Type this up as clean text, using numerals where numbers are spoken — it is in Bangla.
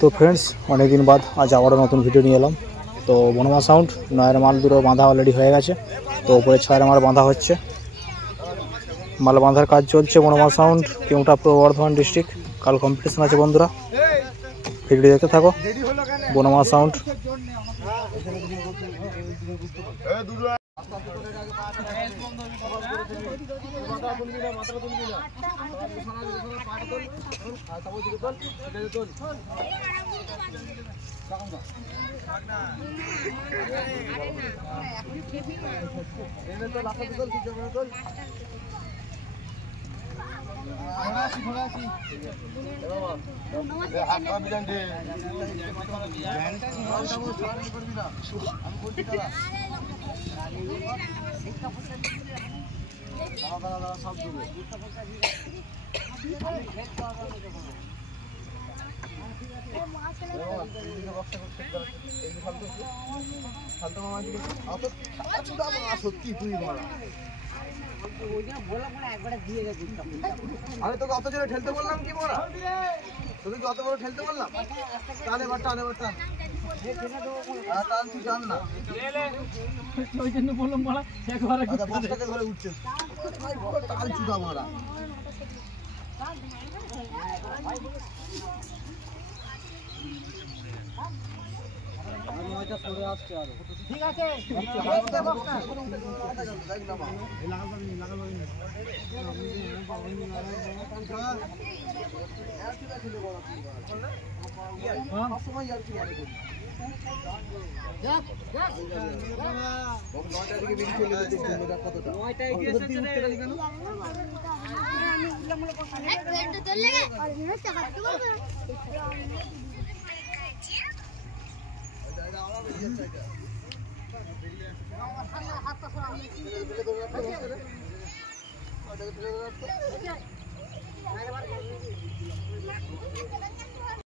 তো ফ্রেন্ডস, অনেক দিন বাদ আজ আবারও নতুন ভিডিও নিয়ে এলাম। তো বনমা সাউন্ড 9 মাল দুটো বাঁধা অলরেডি হয়ে গেছে। তো উপরে 6 মাল বাঁধা হচ্ছে, মাল বাঁধার কাজ চলছে। বনমা সাউন্ড কেউটা পূর্ব বর্ধমান ডিস্ট্রিক্ট। কাল কম্পিটিশন আছে বন্ধুরা, ভিডিও দেখতে থাকো। বনমা সাউন্ড সত্যি তুই আমি তোকে অত জোরে ঠেলতে বললাম কি বলা, তোকে কি অত বড় ঠেলতে বললাম? টানে বা টানে বা টান টান, তুই টান না, ওই জন্য বললাম বলা একবারে বস্তাতে ধরে উঠছে টান চুদা মারা। ঠিক আছে